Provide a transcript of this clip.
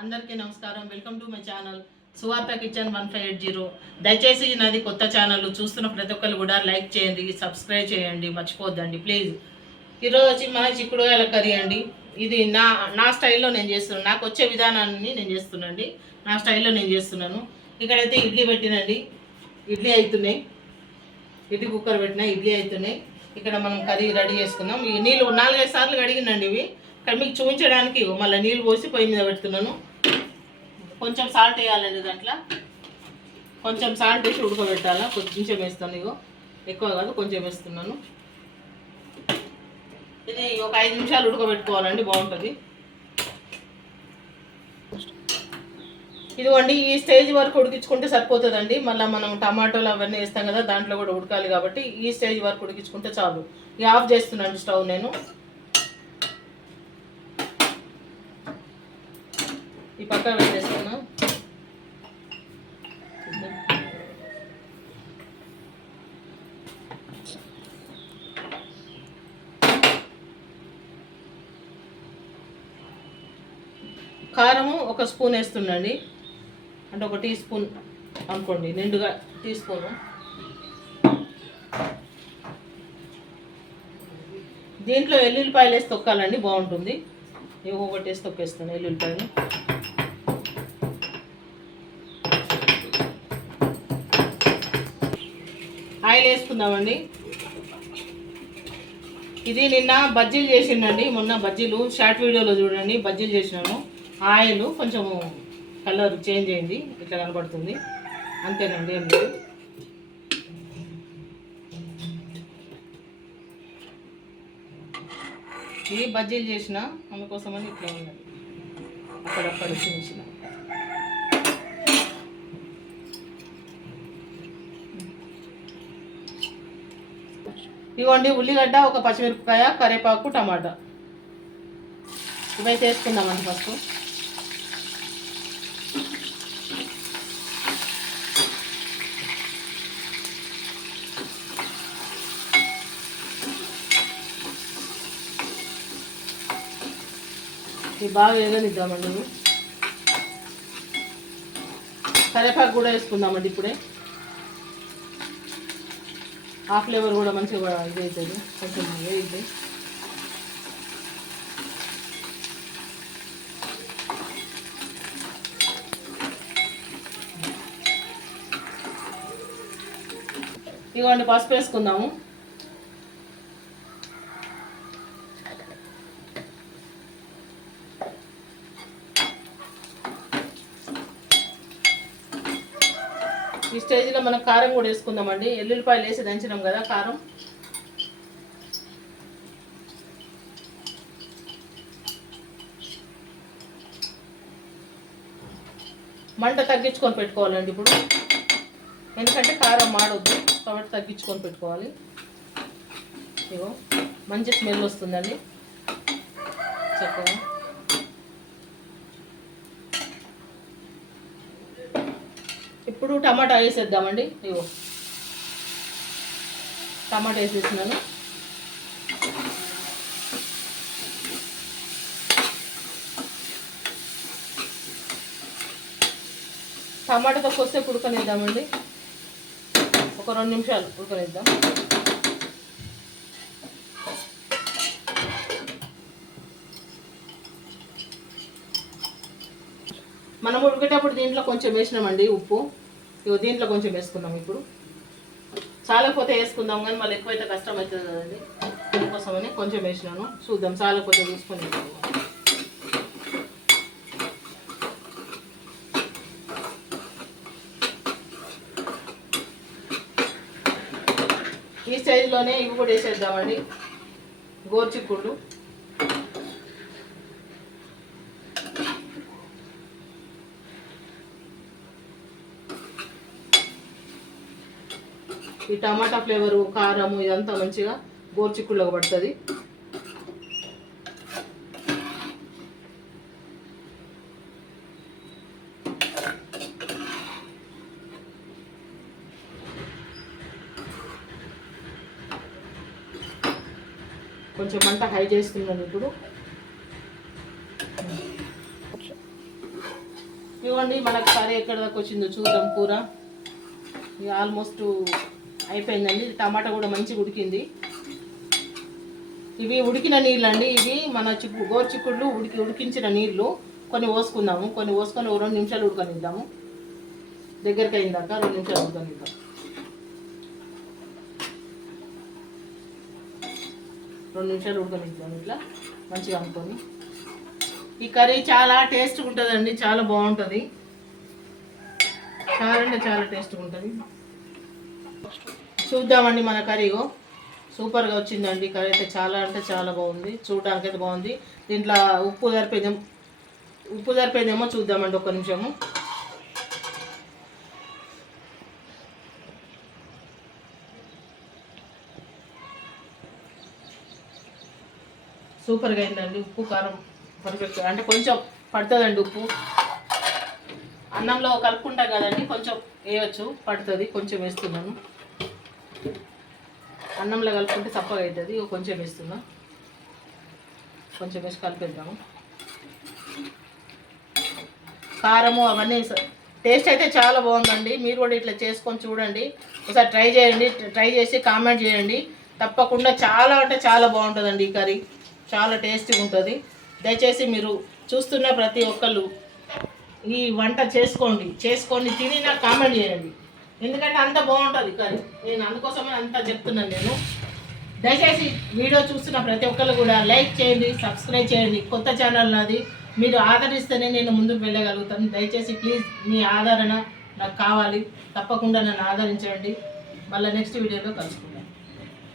అందరికీ నమస్కారం. Welcome to my channel Suvartha kitchen one five eight zero దయచేసి నాది కొత్త ఛానల్ చూస్తున్న ప్రతి ఒక్కరు కూడా లైక్ చేయండి సబ్స్క్రైబ్ చేయండి మర్చిపోద్దండి ప్లీజ్ ఈరోజు వచ్చి మన చిక్కుడుగాయల కర్రీ అండి. ఇది నా నా స్టైల్లో నేను చేస్తున్నాను నాకు వచ్చే విధానాన్ని నేను చేస్తున్నాండి. నా స్టైల్లో నేను చేస్తున్నాను. ఇక్కడైతే ఇడ్లీ పెట్టినండి. ఇడ్లీ అవుతున్నాయి ఇడ్లీ కుక్కర్ పెట్టిన ఇడ్లీ అవుతున్నాయి ఇక్కడ మనం కర్రీ రెడీ చేసుకుందాం. ఈ నీళ్ళు నాలుగైదు సార్లు కడిగినండి ఇవి. కానీ మీకు చూపించడానికి మళ్ళీ నీళ్ళు పోసి పొయ్యి మీద పెడుతున్నాను. కొంచెం సాల్ట్ వేయాలండి దాంట్లో. కొంచెం సాల్ట్ వేసి ఉడకబెట్టాలా? కొంచెం వేస్తాను ఇగో. ఎక్కువ కాదు కొంచెం వేస్తున్నాను. ఇది ఒక ఐదు నిమిషాలు ఉడకబెట్టుకోవాలండి బాగుంటుంది. ఇదిగోండి ఈ స్టేజ్ వరకు ఉడికించుకుంటే సరిపోతుందండి. మళ్ళీ మనం టమాటోలు అవన్నీ వేస్తాం కదా దాంట్లో కూడా ఉడకాలి కాబట్టి ఈ స్టేజ్ వరకు ఉడికించుకుంటే చాలు. ఇక ఆఫ్ చేస్తున్నాను స్టవ్ నేను. పక్కన పెట్టేస్తున్నా కారము ఒక స్పూన్ వేస్తుండండి. అంటే ఒక టీ స్పూన్ అనుకోండి నిండుగా టీ స్పూను. దీంట్లో ఎల్లుల్లిపాయలు వేసి తొక్కాలండి బాగుంటుంది. ఇవి ఒకటి వేసి తొక్కేస్తాను ఎల్లుల్లిపాయలు. ఆయిల్ వేసుకుందామండి. ఇది నిన్న బజ్జీలు చేసిండండి. మొన్న బజ్జీలు షార్ట్ వీడియోలో చూడండి బజ్జీలు చేసినాను ఆయిల్ కొంచెం కలర్ చేంజ్ అయింది. ఇట్లా కనపడుతుంది. అంతేనండి ఏం లేదు. ఇది బజ్జీలు చేసిన అందుకోసమని ఇట్లా ఉన్నది అక్కడక్కడ చిన్న ఇవ్వండి ఉల్లిగడ్డ ఒక పచ్చిమిరపకాయ కరివేపాకు టమాటా. ఇవైతే వేసుకుందామండి ఫస్ట్. ఇది బాగా వేగనిద్దామండి ఇవి. కరివేపాకు కూడా వేసుకుందామండి ఇప్పుడే. ఆ ఫ్లేవర్ కూడా మంచిగా ఇది అవుతుంది. కొంచెం వేయిద్ది ఇవ్వండి పసుపు వేసుకుందాము. ఈ స్టేజ్లో మనం కారం కూడా వేసుకుందామండి. ఎల్లుల్లిపాయలు వేసి దంచినాం కదా కారం. మంట తగ్గించుకొని పెట్టుకోవాలండి ఇప్పుడు. ఎందుకంటే కారం మాడొద్దు కాబట్టి తగ్గించుకొని పెట్టుకోవాలి. ఇగో మంచి స్మెల్ వస్తుందండి. చక్కగా ఇప్పుడు టమాటా వేసేద్దామండి. ఇవో టమాటా వేసేసినాను. టమాటాతో కొస్తే ఉడకనిద్దామండి. ఒక రెండు నిమిషాలు ఉడకనిద్దాం. మనం ఉడికేటప్పుడు దీంట్లో కొంచెం వేసినామండి ఉప్పు. ఇగో దీంట్లో కొంచెం వేసుకుందాం ఇప్పుడు. చాలకపోతే వేసుకుందాం కానీ మళ్ళీ ఎక్కువైతే కష్టం అవుతుంది కదండి దీనికోసమని కొంచెం వేసినాను. చూద్దాం చాలకపోతే చూసుకొని ఈ స్టైల్లోనే ఇవి కూడా వేసేద్దామండి. గోర్చిక్కుళ్ళు. ఈ టమాటా ఫ్లేవరు కారము ఇదంతా మంచిగా గోర్చిక్కుళ్ళకు పడుతుంది. కొంచెం మంట హై చేస్తున్నాను ఇప్పుడు. ఇవ్వండి మనకు కర్రీ ఎక్కడ దాకా వచ్చిందో చూద్దాం కూర. ఆల్మోస్ట్ అయిపోయిందండి. టమాటా కూడా మంచిగా ఉడికింది. ఇవి ఉడికిన నీళ్ళు అండి ఇవి మన చిక్కు గోరు చిక్కుళ్ళు ఉడికి ఉడికించిన నీళ్ళు. కొన్ని పోసుకుందాము. కొన్ని పోసుకొని రెండు నిమిషాలు ఉడకనిద్దాము. దగ్గరికి అయిందాక రెండు నిమిషాలు ఉడకనిద్దాం. రెండు నిమిషాలు ఉడకనిద్దాం ఇట్లా. మంచిగా అనుకొని ఈ కర్రీ చాలా టేస్ట్గా ఉంటుందండి. చాలా బాగుంటుంది. చాలా అంటే చాలా టేస్ట్గా ఉంటుంది. చూద్దామండి మన కర్రీగో సూపర్గా వచ్చిందండి. కర్రీ అయితే చాలా అంటే చాలా బాగుంది. చూడడానికి అయితే బాగుంది. దీంట్లో ఉప్పు సరిపోయిందేమో ఉప్పు సరిపోయిందేమో చూద్దామండి ఒక నిమిషము. సూపర్గా అయిందండి. ఉప్పు కారం పర్ఫెక్ట్. అంటే కొంచెం పడుతుందండి ఉప్పు. అన్నంలో కలుపుకుంటాం కదండి కొంచెం వేయచ్చు. పడుతుంది కొంచెం వేస్తున్నాను. అన్నంలో కలుపుకుంటే చప్పగా అవుతుంది. ఇక కొంచెం వేస్తున్నా. కొంచెం వేసి కలిపేద్దాము. కారము అవన్నీ టేస్ట్ అయితే చాలా బాగుందండి. మీరు కూడా ఇట్లా చేసుకొని చూడండి. ఒకసారి ట్రై చేయండి. ట్రై చేసి కామెంట్ చేయండి. తప్పకుండా చాలా అంటే చాలా బాగుంటుందండి ఈ కర్రీ. చాలా టేస్టీగా ఉంటుంది. దయచేసి మీరు చూస్తున్న ప్రతి ఒక్కళ్ళు ఈ వంట చేసుకోండి. చేసుకొని తిని నాకు కామెంట్ చేయండి. ఎందుకంటే అంత బాగుంటుంది కర్రీ నేను అందుకోసమే అంత చెప్తున్నాను నేను. దయచేసి వీడియో చూస్తున్న ప్రతి ఒక్కరు కూడా లైక్ చేయండి సబ్స్క్రైబ్ చేయండి. కొత్త ఛానల్ నాది. మీరు ఆదరిస్తేనే నేను ముందుకు వెళ్ళగలుగుతాను. దయచేసి ప్లీజ్ మీ ఆదరణ నాకు కావాలి. తప్పకుండా నన్ను ఆదరించండి. మళ్ళీ నెక్స్ట్ వీడియోలో కలుసుకుంటాను